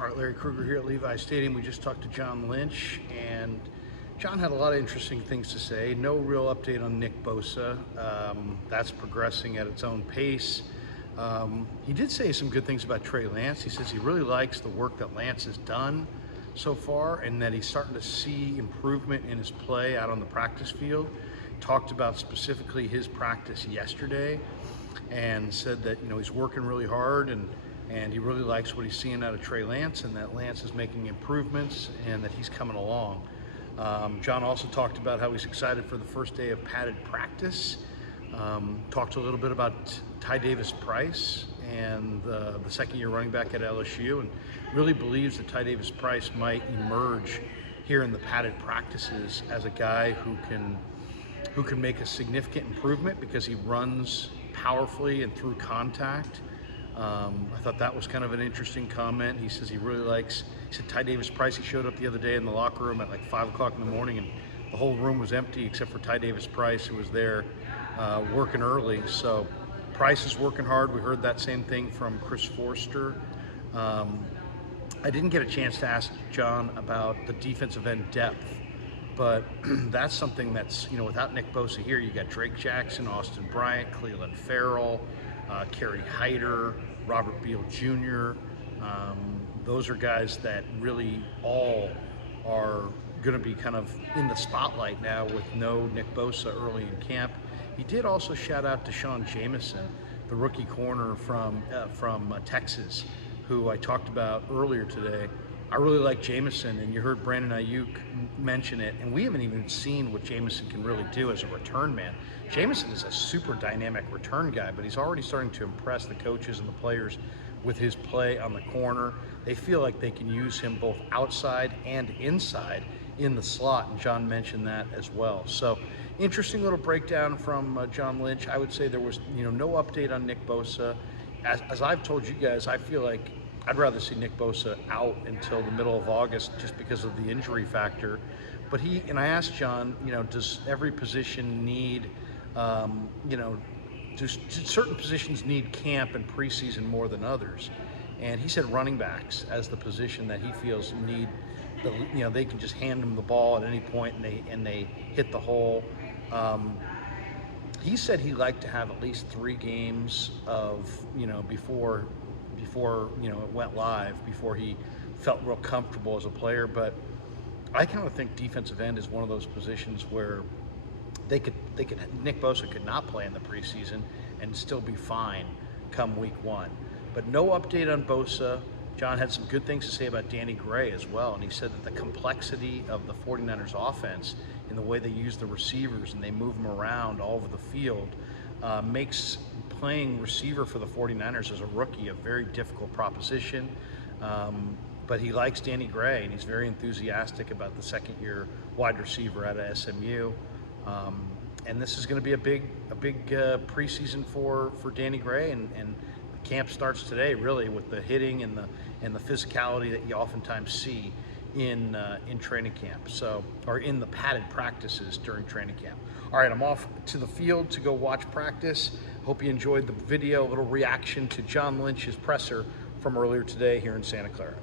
All right, Larry Krueger here at Levi Stadium. We just talked to John Lynch, and John had a lot of interesting things to say. No real update on Nick Bosa. That's progressing at its own pace. He did say some good things about Trey Lance. He says he really likes the work that Lance has done so far, and that he's starting to see improvement in his play out on the practice field. Talked about specifically his practice yesterday, and said that he's working really hard, and he really likes what he's seeing out of Trey Lance, and that Lance is making improvements and that he's coming along. John also talked about how he's excited for the first day of padded practice. Talked a little bit about Ty Davis-Price and the second-year running back at LSU, and really believes that Ty Davis-Price might emerge here in the padded practices as a guy who can make a significant improvement because he runs powerfully and through contact. I thought that was kind of an interesting comment. He says he said Ty Davis-Price, he showed up the other day in the locker room at like 5 o'clock in the morning, and the whole room was empty except for Ty Davis-Price, who was there working early. So Price is working hard. We heard that same thing from Chris Forster. I didn't get a chance to ask John about the defensive end depth, but that's something that's, without Nick Bosa here, you got Drake Jackson, Austin Bryant, Cleveland Farrell, Kerry Hyder, Robert Beal Jr. Those are guys that really all are going to be kind of in the spotlight now with no Nick Bosa early in camp. He did also shout out to Sean Jamison, the rookie corner from Texas, who I talked about earlier today. I really like Jamison, and you heard Brandon Ayuk mention it, and we haven't even seen what Jamison can really do as a return man. Jamison is a super dynamic return guy, but he's already starting to impress the coaches and the players with his play on the corner. They feel like they can use him both outside and inside in the slot, and John mentioned that as well. So interesting little breakdown from John Lynch. I would say there was no update on Nick Bosa. As I've told you guys, I feel like I'd rather see Nick Bosa out until the middle of August just because of the injury factor. But I asked John, does every position need, do certain positions need camp and preseason more than others? And he said running backs as the position that he feels need, they can just hand them the ball at any point and they hit the hole. He said he liked to have at least 3 games of, before it went live, before he felt real comfortable as a player. But I kind of think defensive end is one of those positions where Nick Bosa could not play in the preseason and still be fine come week 1. But no update on Bosa. John had some good things to say about Danny Gray as well, and he said that the complexity of the 49ers offense in the way they use the receivers and they move them around all over the field makes playing receiver for the 49ers as a rookie a very difficult proposition. But he likes Danny Gray, and he's very enthusiastic about the second-year wide receiver out of SMU. And this is going to be a big preseason for Danny Gray, and camp starts today, really, with the hitting and the physicality that you oftentimes see in training camp, or in the padded practices during training camp. All right, I'm off to the field to go watch practice. Hope you enjoyed the video, a little reaction to John Lynch's presser from earlier today here in Santa Clara.